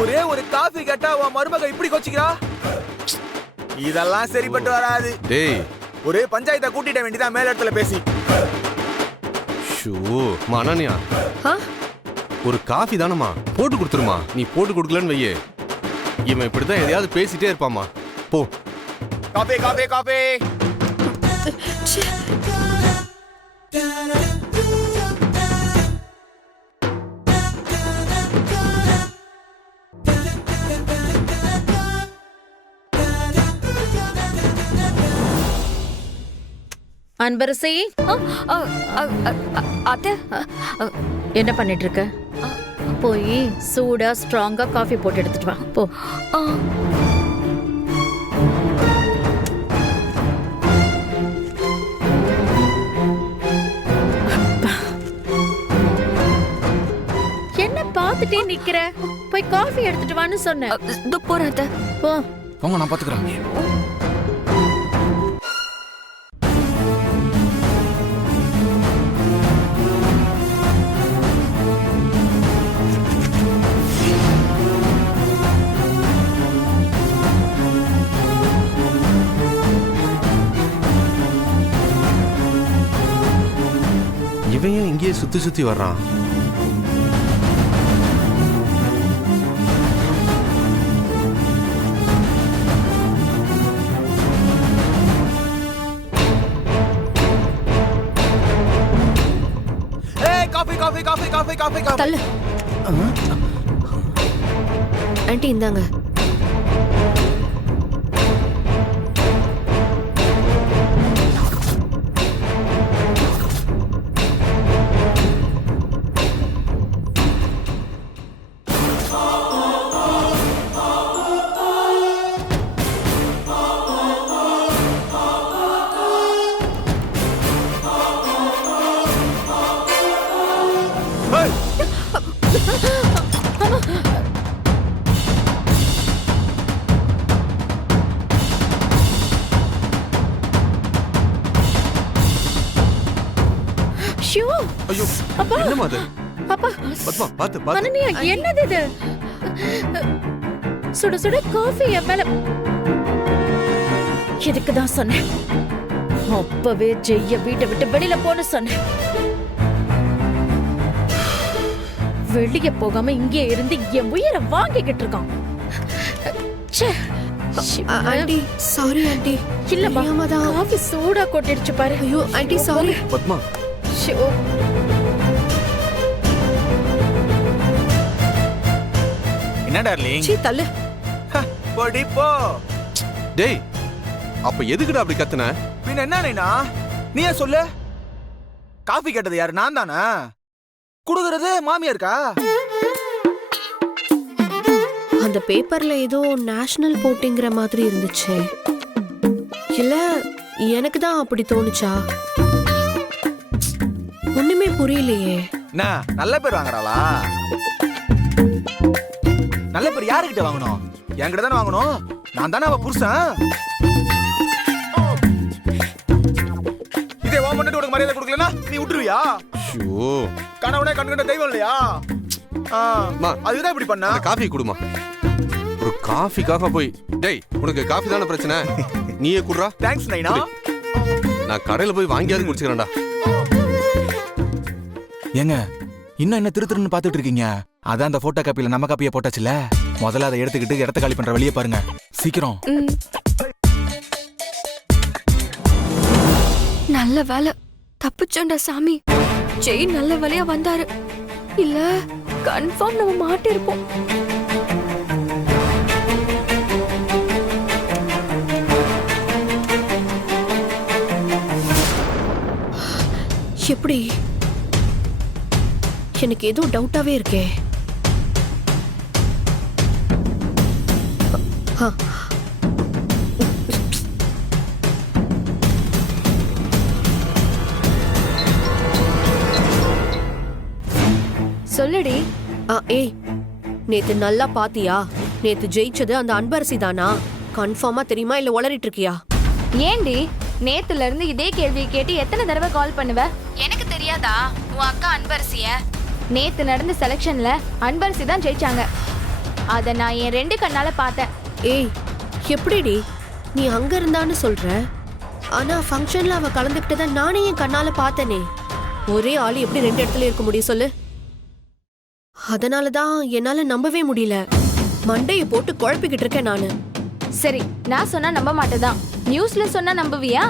ஒரே ஒரு காஃபி கேட்டா உன் மருமக இப்படி கோச்சிக்கிறா? இதெல்லாம் சரிப்பட்டு வராது. டேய், ஒரே பஞ்சாயத்தை கூட்டிட வேண்டியதான் மேல இடத்துல பேசி. ஷூ மனனியா, ஒரு காஃபி தானம்மா, போட்டு கொடுத்துருமா. நீ போட்டு கொடுக்கலன்னு வையே, இவன் இப்படிதான் எதையாவது பேசிட்டே இருப்பாமா. போ. Coffee coffee coffee. அன்பரசி, அத்தை என்ன பண்ணிட்டு இருக்க? போய் சூடா ஸ்ட்ராங்கா காஃபி போட்டு எடுத்துட்டு வா போ. என்ன பாத்துட்டே நிக்கிற? போய் காஃபி எடுத்துட்டு வான்னு சொன்னேன். போறேன் அத்தை. போ. போங்க, நான் பாத்துக்கிறேன். இவன் ஏன் இங்கேயே சுத்தி சுத்தி வர்றான்? Coffee coffee coffee coffee coffee coffee. தள்ளு. ஆண்டி இந்தாங்க. ஐயோ, என்னம்மா அது? அப்பா, பத்மா, பாத்து பாத்து. அனன்யா, என்னது இது? சுட சுட காஃபி என் மேல. இதுக்கு தான் சொன்னேன், அப்பவே ஜெய்ய வீட்டை விட்டு வெளியில போன்னு சொன்னேன். வெளிய போகாம இங்கே இருந்து என் உயிரை வாங்கிக்கிட்டு இருக்கான். Aunty sorry aunty. இல்லம்மா, காஃபி சூடா கொட்டிடுச்சு பாரு. ஐயோ ஆண்டி சாரி. பத்மா, என்ன டார்லிங்? சீ தள்ளு. போடி போ. டேய், அப்ப எதுக்குடா அப்படி கத்துன? பின்ன என்ன நைனா? நீயே சொல்லு. காஃபி கேட்டது யாரு? நான் தானே. குடுக்குறது மாமியாருக்கா? அந்த பேப்பர்ல ஏதோ நேஷனல் போட்டிங்கிற மாதிரி இருந்துச்சு. இல்ல எனக்கு தான் அப்படி தோணுச்சா? ஒண்ணுமே புரியலையே. என்ன நல்ல பேர் வாங்குறாளா? நல்ல பேர் யாருக்கிட்ட வாங்கணும்? என்கிட்ட தானே வாங்கணும். நான் தானே அவ புருஷன். இதே ஓ பண்ணிட்டு உனக்கு மரியாதை கொடுக்கலனா நீ விட்டுருவியா? ஷோ, கனவுனே கண்கண்ட தெய்வம் இல்லையா? அதுதான் இப்படி பண்ணா. காஃபி குடுமா. ஒரு காஃபிக்காக போய், டேய் உனக்கு காஃபி தானே பிரச்சனை, நீயே குடுறா. தேங்க்ஸ் நைனா. நான் கடையில போய் வாங்கியாவது குடிச்சுக்கிறேன்டா. ஏங்க இன்னும் என்ன திருன்னு பாத்துட்டு இருக்கீங்க? அதான் அந்த போட்டோ காப்பியில நம்ம காப்பியை போட்டாச்சுல, முதல்ல அதை எடுத்துக்கிட்டு இடத்த காலி பண்ற வழியை பாருங்க சீக்கிரம். நல்ல வேலை தப்பிச்சோண்டா சாமி. ஜெய் நல்ல வேலையா வந்தாரு, இல்ல கன்ஃபார்ம் நம்ம மாட்டிருப்போம். எப்படி? எனக்கு ஏதோ டவுட்டாவே இருக்கே. சொல்லுடி. ஏய், நேத்து நல்லா பாத்தியா? நேத்து ஜெயிச்சது அந்த அன்பரசி தானா? கன்ஃபார்மா தெரியுமா இல்ல உளறிட்டு இருக்கியா? ஏண்டி நேத்துல இருந்து இதே கேள்வியை கேட்டு எத்தனை தடவை கால் பண்ணுவ? எனக்கு தெரியாதா உன் அக்கா அன்பரசிய? நேத்து நடந்த செலக்ஷன்ல அன்பரசி தான் ஜெயிச்சாங்க. அத நான் என் 2 கண்ணால பார்த்தேன். ஏய் எப்படிடி நீ அங்க இருந்தான்னு சொல்ற, ஆனா ஃபங்க்ஷன்ல அவ கலந்துக்கிட்டத நானே என் கண்ணால பார்த்தனே. ஒரே ஆள் எப்படி 2 இடத்துல இருக்க முடியும் சொல்லு? அதனாலதான் என்னால நம்பவே முடியல. மண்டையை போட்டு குழப்பிக்கிட்டு இருக்கேன் நானு. சரி, நான் சொன்னா நம்ப மாட்டேதான். நியூஸ்ல சொன்னா நம்புவியா?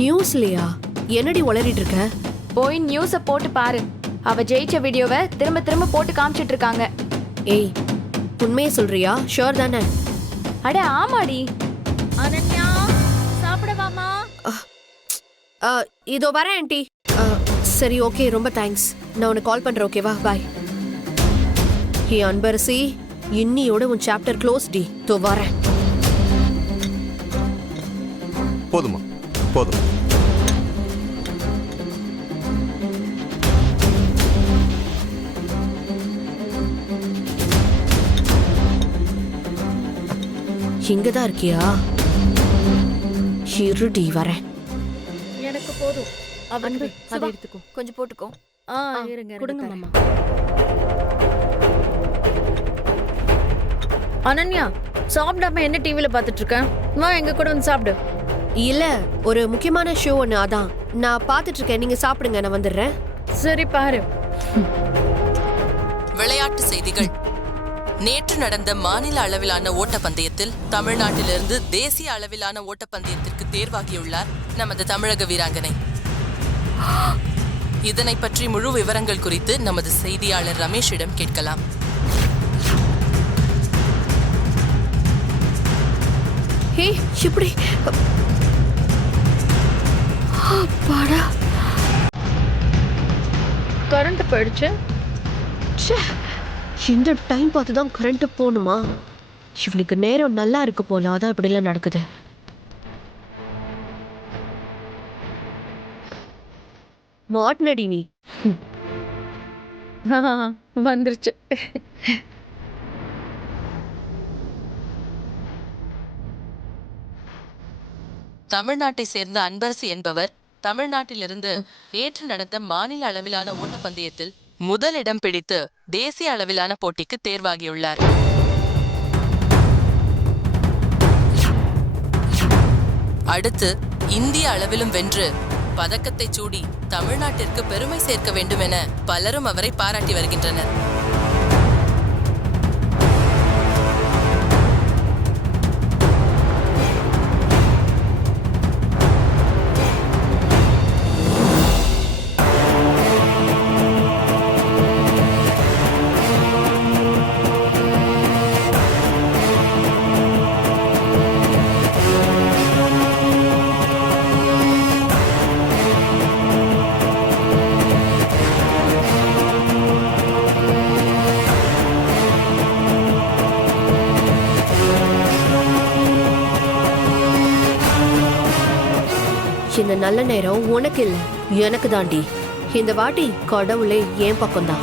நியூஸ்லயா? என்னடி உளறிட்டு இருக்க? போய் நியூஸ போட்டு பாரு. அவ ஜெயிச்ச வீடியோவை திரும்ப திரும்ப போட்டு காமிச்சிட்டு இருக்காங்க. ஏய் உண்மையை சொல்றியா? ஷோர் தானே? அட ஆமாடி. அனன்யா சாப்பிடவாமா? இதோ வரேன் ஆண்டி. சரி ஓகே, ரொம்ப தேங்க்ஸ். நான் உனக்கு கால் பண்றேன், ஓகேவா? பாய். ஹே அன்பரசி, இன்னியோட உன் சாப்டர் க்ளோஸ் டி. தோ வரேன். போதுமா? போதும். இங்கதான் இருக்கியா? இருடி வரேன். எனக்கு போதும். அன்பு, அதை சுபா, எடுத்துக்கோ. கொஞ்சம் போட்டுக்கோ. இருங்க கொடுங்க தரேன். மாமா. அனன்யா சாப்பிடாம என்ன டிவில பாத்துட்டு இருக்க? வா எங்க கூட வந்து சாப்பிடு. இல்ல, ஒரு முக்கியமான ஷோ ஒண்ணு, அதான் நான் பாத்துட்டு இருக்கேன். நீங்க சாப்பிடுங்க, நான் வந்துடுறேன். சரி பாரு. விளையாட்டு செய்திகள். நேற்று நடந்த மாநில அளவிலான ஓட்டப்பந்தயத்தில் தமிழ்நாட்டிலிருந்து தேசிய அளவிலான ஓட்டப்பந்தயத்திற்கு தேர்வாகியுள்ளார் நமது தமிழக வீராங்கனை. இதனை பற்றி முழு விவரங்கள் குறித்து நமது செய்தியாளர் ரமேஷிடம் கேட்கலாம். ஹே இப்படி அப்பாடா, கரண்ட் போயிடுச்சு. இந்த டைம் பார்த்து தான் கரண்ட் போகணுமா? இவளுக்கு நேரம் நல்லா இருக்கு போல, அதான் இப்படிலாம் நடக்குது. மாட்டினடி நீ. வந்துருச்சு. தமிழ்நாட்டை சேர்ந்த அன்பரசு என்பவர் தமிழ்நாட்டிலிருந்து நேற்று நடந்த மாநில அளவிலான ஓட்டப்பந்தயத்தில் முதலிடம் பிடித்து தேசிய அளவிலான போட்டிக்கு தேர்வாகியுள்ளார். அடுத்து இந்திய அளவிலும் வென்று பதக்கத்தை சூடி தமிழ்நாட்டிற்கு பெருமை சேர்க்க வேண்டும் என பலரும் அவரை பாராட்டி வருகின்றனர். இந்த நல்ல நேரம் உனக்கு இல்ல, எனக்கு தாண்டி. இந்த வாட்டி கடவுளே என் பக்கம்தான்.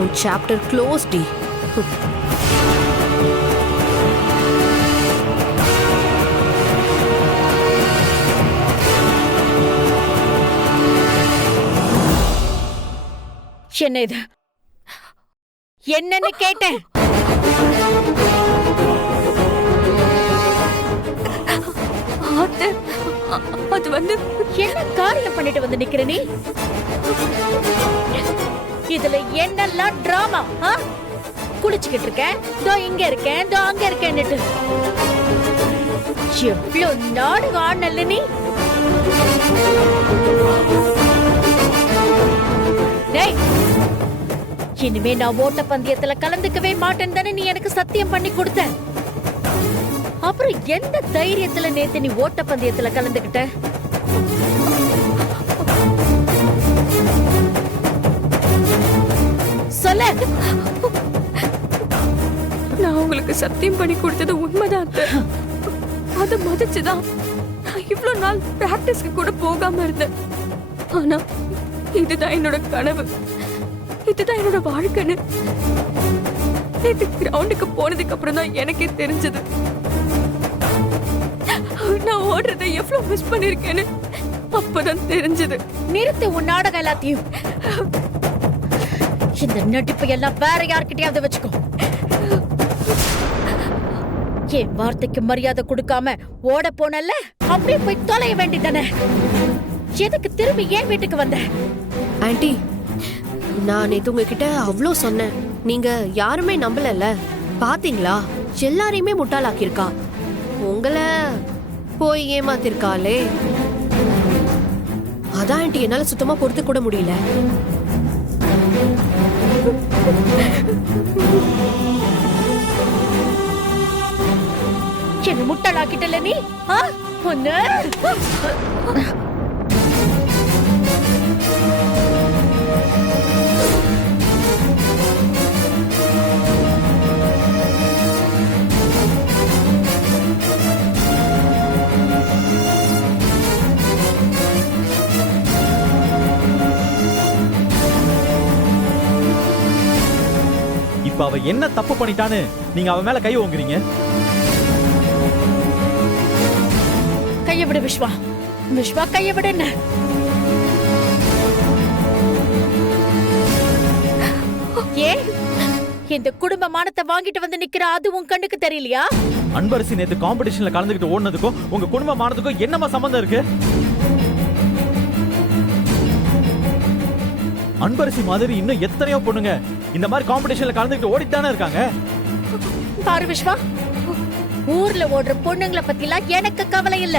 உன் சாப்டர் க்ளோஸ் டி. என்ன இது? என்னன்னு கேட்டேன். அது வந்து என்ன காரியம் பண்ணிட்டு வந்து நிக்கிற நீ? இதுல என்னெல்லாம் டிராமா? குளிச்சுக்கிட்டு இருக்கேன், தோ இங்க இருக்கேன், தோ அங்க இருக்கேன்னுட்டு எவ்வளவு நாடகம் ஆடல நீ? டேய், இனிமே நான் ஓட்டப்பந்தயத்துல கலந்துக்கவே மாட்டேன்னு தானே நீ எனக்கு சத்தியம் பண்ணி கொடுத்த. அப்புறம் எந்த தைரியத்துல நேத்து நீ ஓட்டப்பந்தயத்துல கலந்துக்கிட்ட? சொல்ல. நான் உங்களுக்கு சத்தியம் பண்ணி கொடுத்தது உண்மைதான். அதை மதிச்சுதான் நான் இவ்வளவு நாள் பிராக்டிஸ்க்கு கூட போகாம இருந்தேன். ஆனா இதுதான் என்னோட கனவு, இதுதான் என்னோட வாழ்க்கைன்னு நேத்து கிரவுண்டுக்கு போனதுக்கு அப்புறம் தான் எனக்கே தெரிஞ்சது. நான் ஓடுறதை எவ்வளவு மிஸ் பண்ணிருக்கேன்னு அப்பதான் தெரிஞ்சது. நிறுத்து உன் நாடகம் எல்லாத்தையும். இந்த நடிப்பு எல்லாம் வேற யார்கிட்டயாவது வச்சுக்கோ. என் வார்த்தைக்கு மரியாதை கொடுக்காம ஓட போனல, அப்படியே போய் தொலைய வேண்டியதானே. எதுக்கு திரும்பி ஏன் வீட்டுக்கு வந்த? ஆண்டி, நான் நேத்து உங்ககிட்ட அவ்வளோ சொன்னேன், நீங்க யாருமே நம்பலல்ல. பாத்தீங்களா, எல்லாரையுமே முட்டாளாக்கியிருக்கா. உங்களை போய் ஏமாத்திருக்காளே. அதான் ஆண்டி என்னால சுத்தமா பொறுத்து கூட முடியல. என்ன முட்டாளாக்கிட்டல நீ? பொண்ணு, இப்ப அவ என்ன தப்பு பண்ணிட்டான்னு நீங்க அவ மேல கை ஓங்குறீங்க? கைய விடு விஸ்வா. விஸ்வா, கைய விடு. என்ன ஏன் இந்த குடும்ப மானத்தை வாங்கிட்டு வந்து நிக்கிற அது உன் கண்ணுக்கு தெரியலையா? அன்பரசி நேத்து காம்படிஷன்ல கலந்துக்கிட்டு ஓடுனதுக்கும் உங்க குடும்ப மானத்துக்கும் என்னமா சம்பந்தம் இருக்கு? அன்பரசி மாதிரி இன்னும் எத்தனையோ பொண்ணுங்க இந்த மாதிரி காம்படிஷன்ல கலந்துக்கிட்டு ஓடித்தானே இருக்காங்க. பாரு விஸ்வா, ஊர்ல ஓடுற பொண்ணுங்களை பத்திலாம் எனக்கு கவலை இல்ல.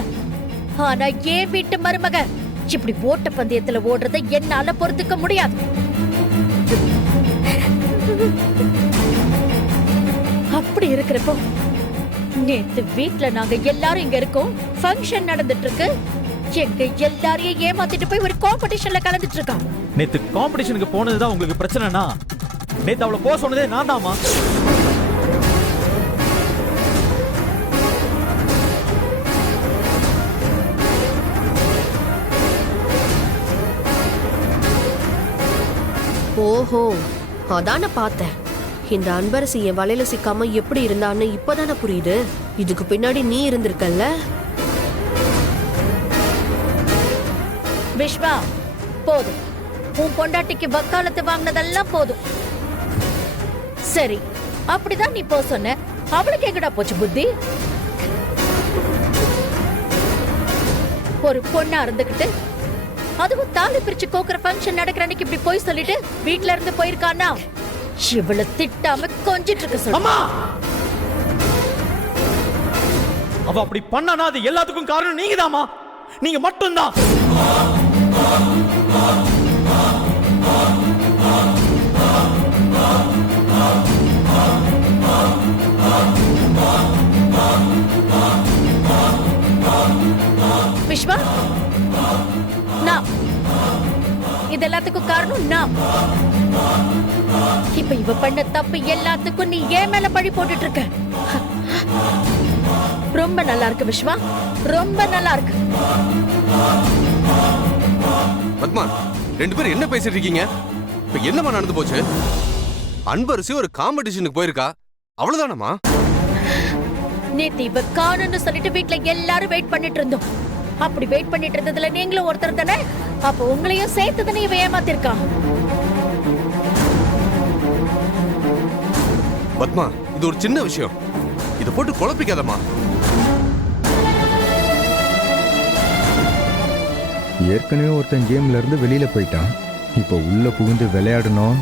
ஆனா ஏன் வீட்டு மருமக இப்படி ஓட்ட பந்தயத்துல ஓடுறதை என்னால பொறுத்துக்க முடியாது. அப்படி இருக்கிறப்போ நேத்து வீட்ல நாங்க எல்லாரும் இங்க இருக்கோம், ஃபங்க்ஷன் நடந்துட்டு இருக்கு. எங்க எல்லாரையும் ஏமாத்திட்டு போய் ஒரு காம்படிஷன்ல கலந்துட்டு இருக்கான். நேத்து காம்படிஷனுக்கு போனதுதான் உங்களுக்கு பிரச்சனைனா, நேத்து அவளை போக சொன்னதே நான் தாமா. ஓஹோ, அதான பார்த்தேன். இந்த அன்பரசி என் வலையில சிக்காம எப்படி இருந்தான்னு இப்பதானே புரியுது. இதுக்கு பின்னாடி நீ இருந்திருக்கல்ல. விஸ்வா, போதும். உன் பொண்டாட்டிக்கு வக்காலத்து வாங்கினதெல்லாம் போதும். சரி, அப்படிதான் நீ போ சொன்ன. அவளுக்கு எங்கடா போச்சு புத்தி? ஒரு பொண்ணா இருந்துகிட்டு, அதுவும் தாலி பிரிச்சு கோக்குற ஃபங்க்ஷன் நடக்கிற அன்னைக்கு இப்படி போய் சொல்லிட்டு வீட்ல இருந்து போயிருக்கானா? இவளை திட்டாம கொஞ்சிட்டு இருக்க சொல்லு. அம்மா, அவ அப்படி பண்ணனா அது எல்லாத்துக்கும் காரணம் நீங்கதாம்மா. நீங்க மட்டும்தான். விஸ்வா, நான் இது எல்லாத்துக்கும் காரணம் நான். இப்ப இவ பண்ண தப்பு எல்லாத்துக்கும் நீ ஏன் மேல பழி போட்டுட்டு இருக்க. ரொம்ப நல்லா இருக்கு விஸ்வா, ரொம்ப நல்லா இருக்கு. பத்மா, ரெண்டு பேரும் என்ன பேசிட்டு இருக்கீங்க? இப்ப என்னமா நடந்து போச்சு? அன்பரசி ஒரு காம்படிஷனுக்கு போயிருக்கா, அவ்வளவுதானமா? நேத்து இவ காணுன்னு சொல்லிட்டு வீட்ல எல்லாரும் வெயிட் பண்ணிட்டு இருந்தோம். அப்படி வெயிட் பண்ணிட்டு இருந்ததுல நீங்களும் ஒருத்தர் தானே. அப்ப உங்களையும் சேர்த்து தானே இவ ஏமாத்திருக்கா. பத்மா, இது ஒரு சின்ன விஷயம், இத போட்டு குழப்பிக்காதம்மா. ஏற்கனவே ஒருத்தன் கேம்ல இருந்து வெளியில போயிட்டான். இப்போ உள்ள புகுந்து விளையாடணும்,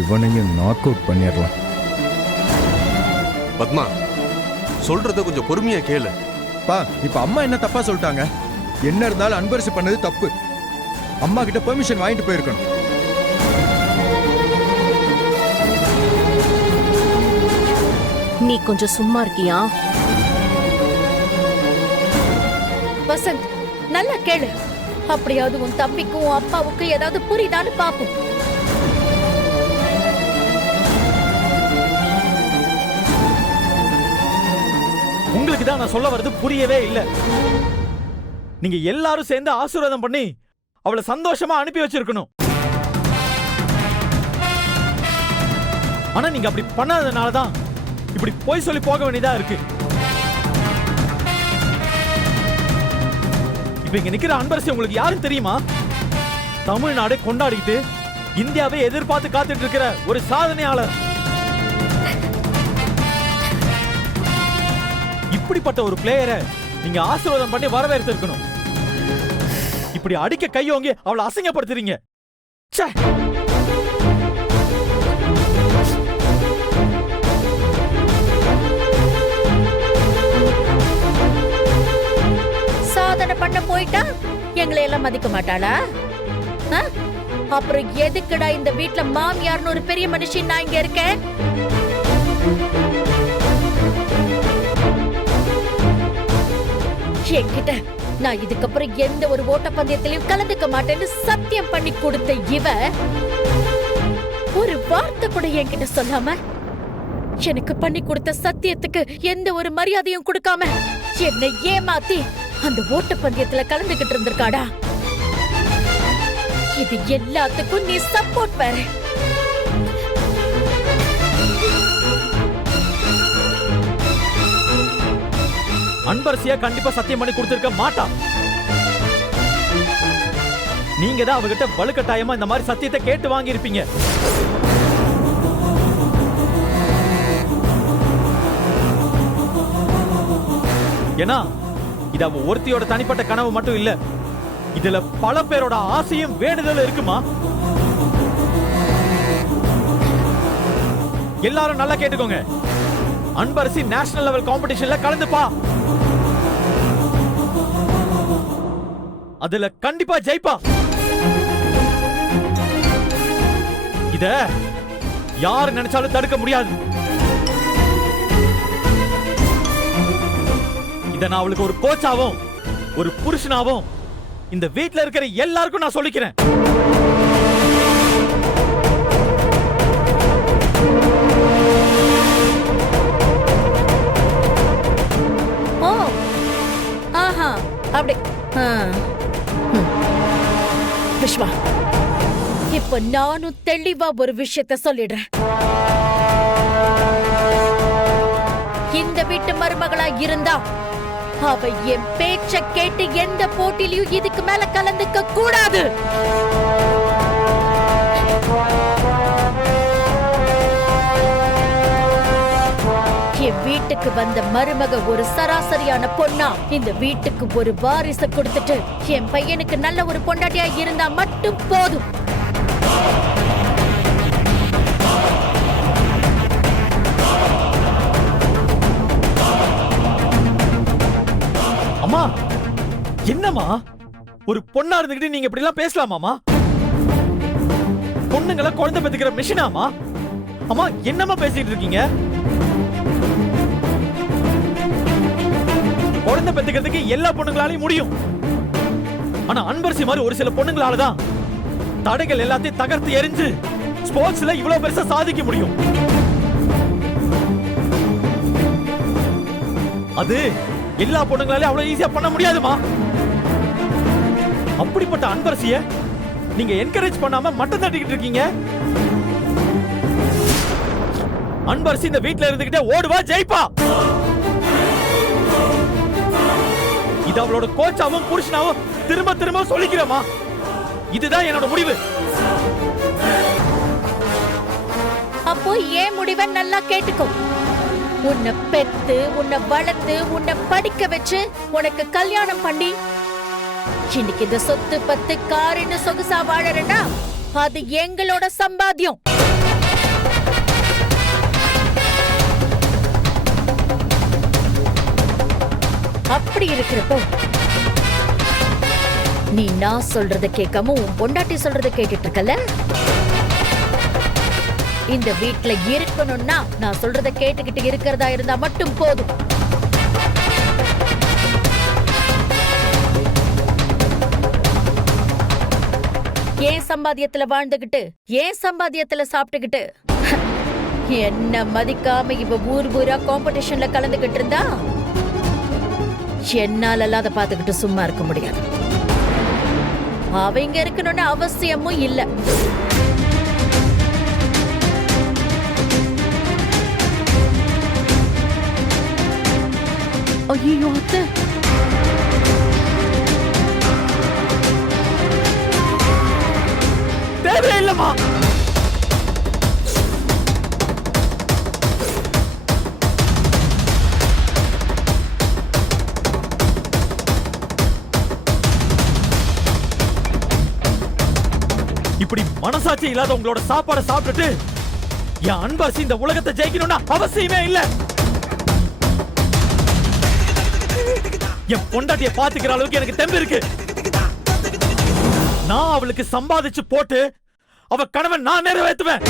இவனையும் நாக் அவுட் பண்ணிடலாம். பத்மா, சொல்றத கொஞ்சம் பொறுமையா கேளு. பா, இப்ப அம்மா என்ன தப்பா சொல்லிட்டாங்க? என்ன இருந்தாலும் அன்பரசி பண்ணது தப்பு. அம்மா கிட்ட பெர்மிஷன் வாங்கிட்டு போயிருக்கணும். நீ கொஞ்சம் சும்மா இருக்கியா? வசந்த், நல்லா கேளு. அப்படியாவது உன் தம்பிக்கும் உன் அப்பாவுக்கும் ஏதாவது புரியுதான்னு பாப்போம். உங்களுக்கு தான் நான் சொல்ல வர்றது புரியவே இல்ல. நீங்க எல்லாரும் சேர்ந்து ஆசீர்வாதம் பண்ணி அவளை சந்தோஷமா அனுப்பி வச்சிருக்கணும். ஆனா நீங்க அப்படி பண்ணாதனாலதான் இப்படி போய் சொல்லி போக வேண்டியதா இருக்கு. இப்ப இங்க நிக்கிற அன்பரசி உங்களுக்கு யாரும் தெரியுமா? தமிழ்நாடு கொண்டாடிட்டு இந்தியாவை எதிர்பார்த்து காத்துட்டு இருக்கிற ஒரு சாதனையாளர். இப்படிப்பட்ட ஒரு பிளேயரை நீங்க ஆசீர்வாதம் பண்ணி வரவேற்று இருக்கணும். இப்படி அடிக்க கையோங்கி அவளை அசிங்கப்படுத்துறீங்க. ச்சே. சாதனை பண்ண போயிட்டா எங்களை எல்லாம் மதிக்க மாட்டாளா? அப்புறம் எதுக்குடா இந்த வீட்ல மாமியார்னு ஒரு பெரிய மனுஷன் நான் இங்க இருக்கேன்? என்கிட்ட நான் இதுக்கப்புறம் எந்த ஒரு ஓட்டப்பந்தயத்திலையும் கலந்துக்க மாட்டேன்னு சத்தியம் பண்ணி கொடுத்த இவ ஒரு வார்த்தை கூட என்கிட்ட சொல்லாம எனக்கு பண்ணி கொடுத்த சத்தியத்துக்கு எந்த ஒரு மரியாதையும் கொடுக்காம என்னை ஏமாத்தி அந்த ஓட்டப்பந்தயத்துல கலந்துகிட்டு இருந்திருக்காடா. இது எல்லாத்துக்கும் நீ சப்போர்ட் வேற. அன்பரசியா கண்டிப்பா சத்தியம் பண்ணி கொடுத்திருக்க மாட்டா. நீங்க தான் அவகிட்ட வலுக்கட்டாயமா இந்த மாதிரி சத்தியத்தை கேட்டு வாங்கி இருப்பீங்க. ஏன்னா இது அவ ஒருத்தியோட தனிப்பட்ட கனவு மட்டும் இல்ல, இதுல பல பேரோட ஆசையும் வேண்டுதல் இருக்குமா? எல்லாரும் நல்லா கேட்டுக்கோங்க. அன்பரசி நேஷனல் லெவல் காம்படிஷன்ல கலந்துப்பா. அதுல கண்டிப்பா ஜெயிப்பா. இத யாரு நினைச்சாலும் தடுக்க முடியாது. இத நான் அவளுக்கு ஒரு கோச்சாவும் ஒரு புருஷனாவும் இந்த வீட்ல இருக்கிற எல்லாருக்கும் நான் சொல்லிக்கிறேன். ஓ ஆஹா அப்படி விஸ்வா, இப்ப நானும் தெளிவா ஒரு விஷயத்த சொல்லிடுறேன். இந்த வீட்டு மருமகளா இருந்தா அவ என் பேச்ச கேட்டு எந்த போட்டியிலையும் இதுக்கு மேல கலந்துக்க கூடாது. என் வீட்டுக்கு வந்த மருமக ஒரு சராசரியான பொண்ணா இந்த வீட்டுக்கு ஒரு வாரிசு கொடுத்துட்டு என் பையனுக்கு நல்ல ஒரு பொண்டாட்டியா இருந்தா மட்டும் போதும். அம்மா, என்னம்மா ஒரு பொண்ணா இருந்துகிட்டு நீங்க இப்படி எல்லாம் பேசலாமாமா? பொண்ணுங்களை குழந்தை பெத்துக்கிற மிஷினாமா? அம்மா என்னம்மா பேசிட்டு இருக்கீங்க? குழந்தை பெத்துக்கிறதுக்கு எல்லா பொண்ணுங்களாலையும் முடியும். ஆனா அன்பரசி மாதிரி ஒரு சில பொண்ணுங்களால தான் தடைகள் எல்லாத்தையும் தகர்த்து எரிஞ்சு ஸ்போர்ட்ஸ்ல இவ்வளவு பெருசா சாதிக்க முடியும். அது எல்லா பொண்ணுங்களாலே அவ்வளவு ஈஸியா பண்ண முடியாதுமா. அப்படிப்பட்ட அன்பரசிய நீங்க என்கரேஜ் பண்ணாம மட்டம் தட்டிக்கிட்டு இருக்கீங்க. அன்பரசி இந்த வீட்ல இருந்துகிட்டே ஓடுவா, ஜெயிப்பா. இது அவளோட கோச்சாவும் புருஷனாவும் திரும்ப திரும்ப சொல்லிக்கிறமா. இதுதான் என்னோட முடிவு. அப்போ ஏன் முடிவை நல்லா கேட்டுக்கோ. உன்னை பெத்து உன்னை வளர்த்து உன்னை படிக்க வச்சு உனக்கு கல்யாணம் பண்ணி இன்னைக்கு இந்த சொத்து பத்து காருன்னு சொகுசா வாழறா அது எங்களோட சம்பாத்தியம். அப்படி இருக்கிறப்போ நீ நான் சொல்றத கேட்காம உன் பொண்டாட்டி சொல்றத கேட்டுட்டு இருக்கல. இந்த வீட்ல இருக்கணும்னா நான் சொல்றத கேட்டுக்கிட்டு இருக்கிறதா இருந்தா மட்டும் போதும். ஏன் சம்பாத்தியத்துல வாழ்ந்துகிட்டு ஏன் சம்பாத்தியத்துல சாப்பிட்டுக்கிட்டு என்ன மதிக்காம இவ ஊர் ஊரா காம்படிஷன்ல கலந்துகிட்டு இருந்தா என்னால அதை பார்த்துக்கிட்டு சும்மா இருக்க முடியாது. அவங்க இருக்கணும்னு அவசியமும் இல்ல. ஐயோ அத்தை, தேவையே இல்லம்மா. இப்படி மனசாட்சி இல்லாத உங்களோட சாப்பாடை சாப்பிட்டுட்டு என் அன்பரசி இந்த உலகத்தை ஜெயிக்கணும்னா அவசியமே இல்ல. என் பொண்டாட்டிய பாத்துக்கிற அளவுக்கு எனக்கு தெம்பு இருக்கு. நான் அவளுக்கு சம்பாதிச்சு போட்டு அவ கனவை நான் நிறைவேற்றுவேன்.